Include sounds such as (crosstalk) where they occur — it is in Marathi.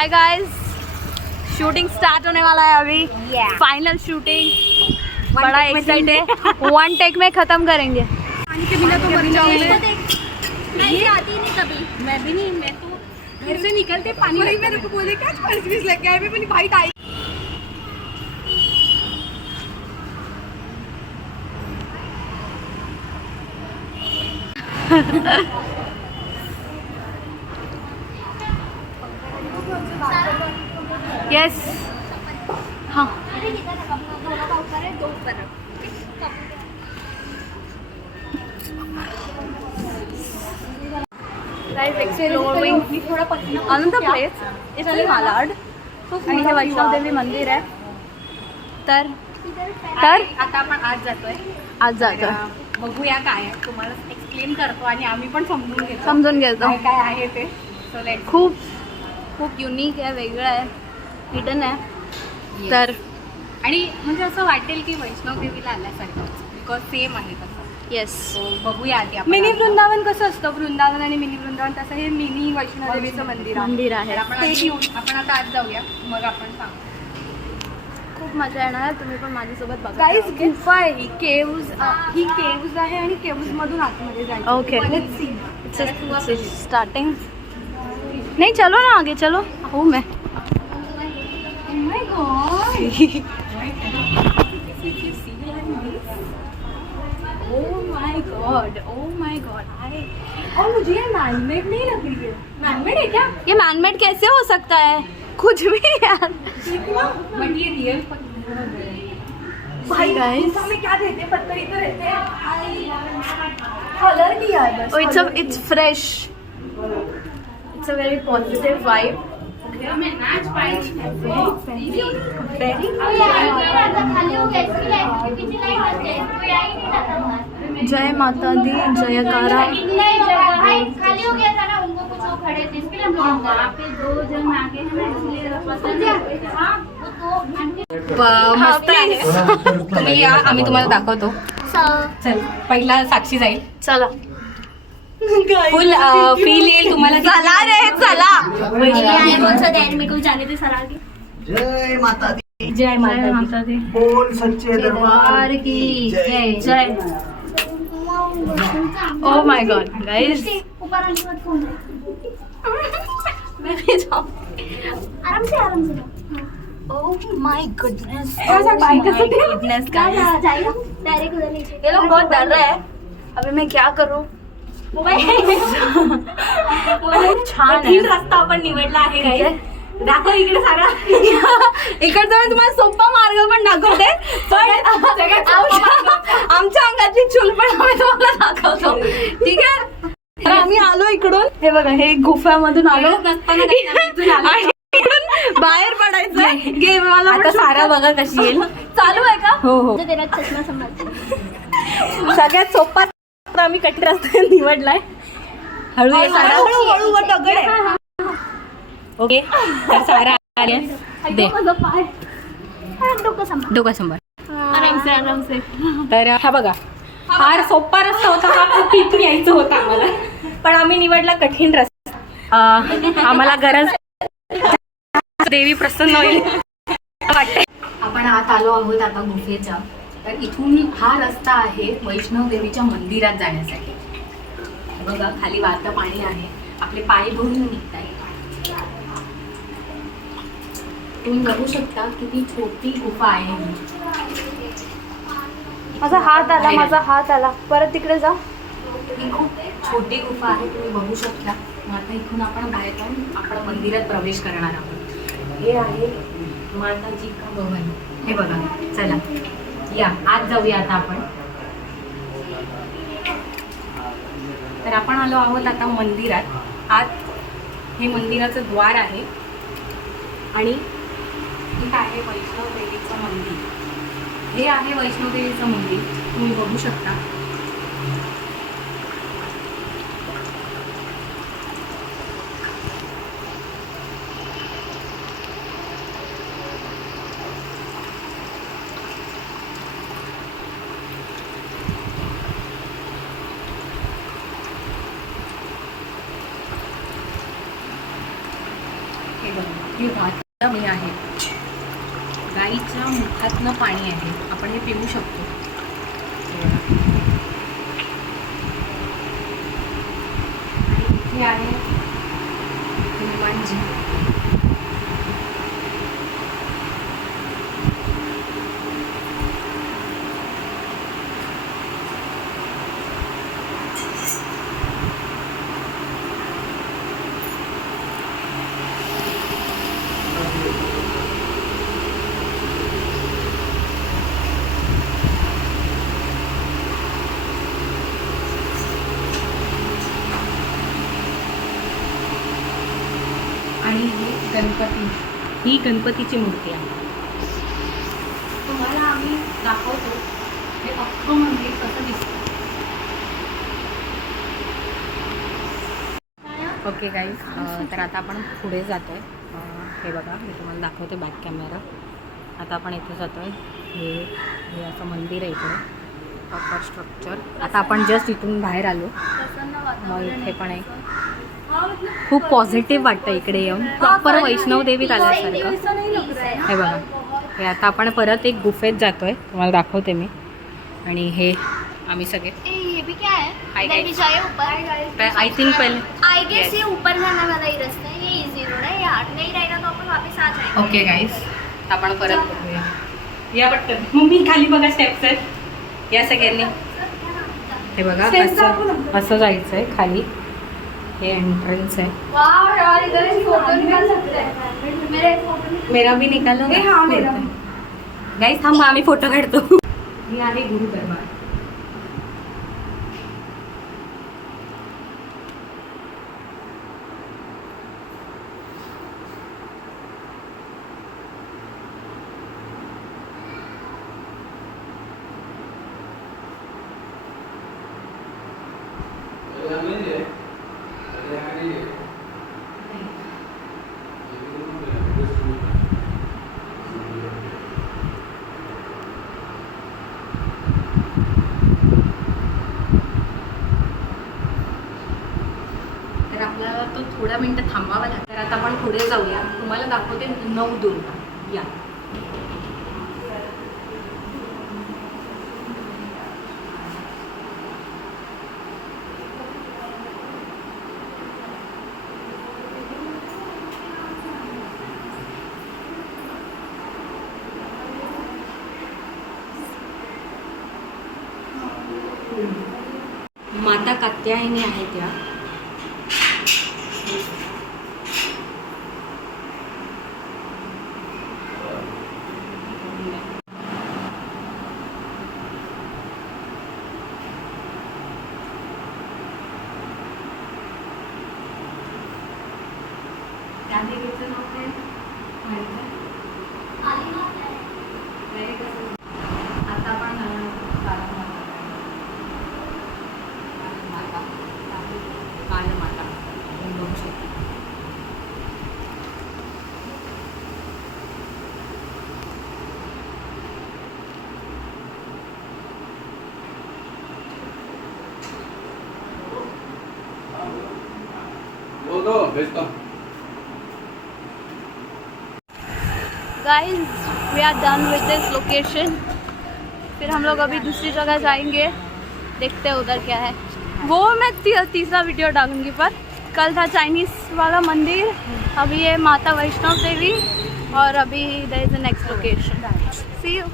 हाय गाइस शूटिंग स्टार्ट होने वाला है अभी. Yeah. फाइनल शूटिंग बड़ा take में एक्साइट है. वन टेक में खत्म करेंगे. पानी के बिना तो मर जाऊँगी मैं आती नहीं कभी. मैं भी नहीं मैं तो घर से निकलते पानी वही मेरे को बोले क्या पर्स भी लेके आए मैं बोली वाइट आई यस हाँ Guys, It's in Malad. आणि हे वैष्णवदेवी मंदिर आहे. तर तर आता आपण आज जातोय. आज बघूया काय आहे. तुम्हाला एक्सप्लेन करतो आणि आम्ही पण समजून घेतो. समजून घेतो. काय आहे ते. खूप खूप युनिक आहे वेगळं आहे. हिडन आहे. तर आणि म्हणजे असं वाटेल की वैष्णव देवीला आल्यासारखं. बिकॉज सेम आहे तसं. येस बघूया आधी आपण मिनी वृंदावन कसं असतं? वृंदावन आणि मिनी वृंदावन तसं हे मिनी वैष्णोदेवीचं मंदिर आहे. मंदिर तर आहे आपण आधी येऊन आपण आता आज जाऊया. मग आपण सांगू. खूप मजा येणार आहे. तुम्ही पण माझ्यासोबत बघा काहीच गुफा आहे. ही केव्ज ही केव्ज आहे आणि केव्ज मधून आतमध्ये जायचं see. स्टार्टिंग नहीं चलो ना आगे चलो. हूँ मैं Oh my God. Oh my God. Oh my God. I- और मुझे ये मैनमेड नहीं लग रही है मैनमेड है क्या ये मैनमेड कैसे हो सकता है कुछ भी यार बट ये रिअल भाई guys. गुफा में क्या देते हैं पत्थर इधर रहते हैं कलर किया है बस Oh, it's a it's fresh. It's a जय माता दी जयकारा खाली हो गया था ना उनको कुछ वो खड़े थे इसके लिए हम लोग वहाँ पे दो जन आगे हैं ना इसलिए पसंद हाँ मस्त आहे. तुम्ही या आम्ही तुम्हाला दाखवतो. चल पहिला साक्षी जाईल. चला. फुल फील येईल तुम्हाला. की- चला रे चला कौन सा दैन मेरे को जाने दे सलाह की जय माता दी जय माता माता दी बोल सच्चे दरबार. की जय. जय ओ माय गॉड गाइस ऊपर आने के बाद फोन मैं भी जाऊं। आराम से आराम से। जाओ। ओह माय गुडनेस ऐसा बाइक कैसे थे? गुडनेस क्या गाइस जा- जाएगा डायरेक्ट उधर नीचे। ये लोग बहुत डर रहे हैं। अभी मैं क्या करूं? मोबाईल छान आहे. रस्ता आपण निवडला आहे ठीक काही आहे. दाखव इकडे सारा. (laughs) इकडचा मी तुम्हाला सोपा मार्ग पण दाखवते (laughs) पण आमच्या आमच्या अंगाची चूल पण आम्ही तुम्हाला दाखवतो. ठीक आहे? तर आम्ही आलो इकडून. हे बघा हे गुफ्यामधून आलो. नसताना काही आम्ही इथून आलो. आणि इकडून बाहेर पडायचं. गेम आता सारा बघा कशी येईल. (laughs) चालू आहे का? हो हो. चष्मा सगळ्यात सोपा रस्ता आम्ही कठीण रस्ता निवडलाय. हळू दगड ओके सारा आली. दे. हा, डोकं तर हा बघा. फार सोपा रस्ता होता हा खूप इथून यायचं होतं आम्हाला. पण आम्ही निवडला कठीण रस्ता. आम्हाला गरज देवी प्रसन्न होईल. वाटते आपण आत आलो आहोत आता गुफेच्या. तर इथून हा रस्ता आहे वैष्णव देवीच्या मंदिरात जाण्यासाठी. बघा खाली वाहतं पाणी आहे. आपले पाय धुवून निघता येईल तुम्ही बघू शकता किती छोटी गुफा आहे. माझा हात आला माझा हात आला. परत तिकडे जा. ही खूप छोटी गुफा आहे तुम्ही बघू शकता. मग आता इथून आपण बाहेर जाऊन आपण मंदिरात प्रवेश करणार आहोत. हे आहे माताजी का भवन? हे बघा चला. या आज जाऊया आता आपण. तर आपण आलो आहोत आता मंदिरात. आत हे मंदिराचं द्वार आहे. आणि इथं आहे वैष्णव देवीचं मंदिर. हे आहे वैष्णव देवीचं मंदिर. तुम्ही बघू शकता हे हे बघा मी आहे. गाईच्या मुखातनं पाणी आहे. आपण हे पिऊ शकतो. आणि इथे आहे आणि ही गणपती. ही गणपतीची मूर्ती आहे. तुम्हाला आम्ही दाखवतो. हे अख्खं मंदिर कसं दिसतं. ओके गाईज तर आता आपण पुढे जातो आहे हे बघा मी तुम्हाला दाखवते बॅक कॅमेरा आता आपण इथे जातो आहे हे हे असं मंदिर आहे इकडे. प्रॉपर स्ट्रक्चर आता आपण जस्ट इथून बाहेर आलो. मग इथे पण आहे खूप पॉझिटिव्ह वाटतं इकडे येऊन. प्रॉपर वैष्णव देवीत आल्यासारखं. हे बघा. हे आता आपण परत एक गुफेत जातोय. तुम्हाला दाखवते मी. आणि हे आम्ही सगळे. ए, ये भी क्या? है Hi, इधर guys. भी जाए ऊपर आय थिंक पहिले आई गेस Yes. ये ऊपर जाने वाला रास्ता ये इजी रोड यार नहीं रहेगा तो अपन वापस आ जाएंगे ओके गाईस आपण परत बघूया. या पटकन. मम्मी खाली बघा स्टेप्स आहेत. या सगळ्यांनी. हे बघा असं असं जायचं आहे खाली. हे एंट्रन्स आहे. वाह यार इधर एक फोटो निकाल सकते हैं? मेरे फोटो मेरा भी निकालो ए, हाँ, मेरा. गाईस थांबा आम्ही फोटो काढतो. मी आहे गुरु दरबार. तर आपल्याला तो थोड्या मिनटं थांबावं लागतं तर आता आपण पुढे जाऊया. तुम्हाला दाखवते नवदुर्गा या. माता कात्यायनी आहे त्या त्या देवीचं नाव काय? माहिती आहे? Guys we are done with this location फिर हम लोग अभी दूसरी जगह जाएँगे। देखते हैं उधर क्या है। वो मैं तीसरा वीडियो डालूँगी पर। कल था चाइनीज़ वाला मंदिर। अभी ये माता वैष्णव देवी और अभी there is the next location see you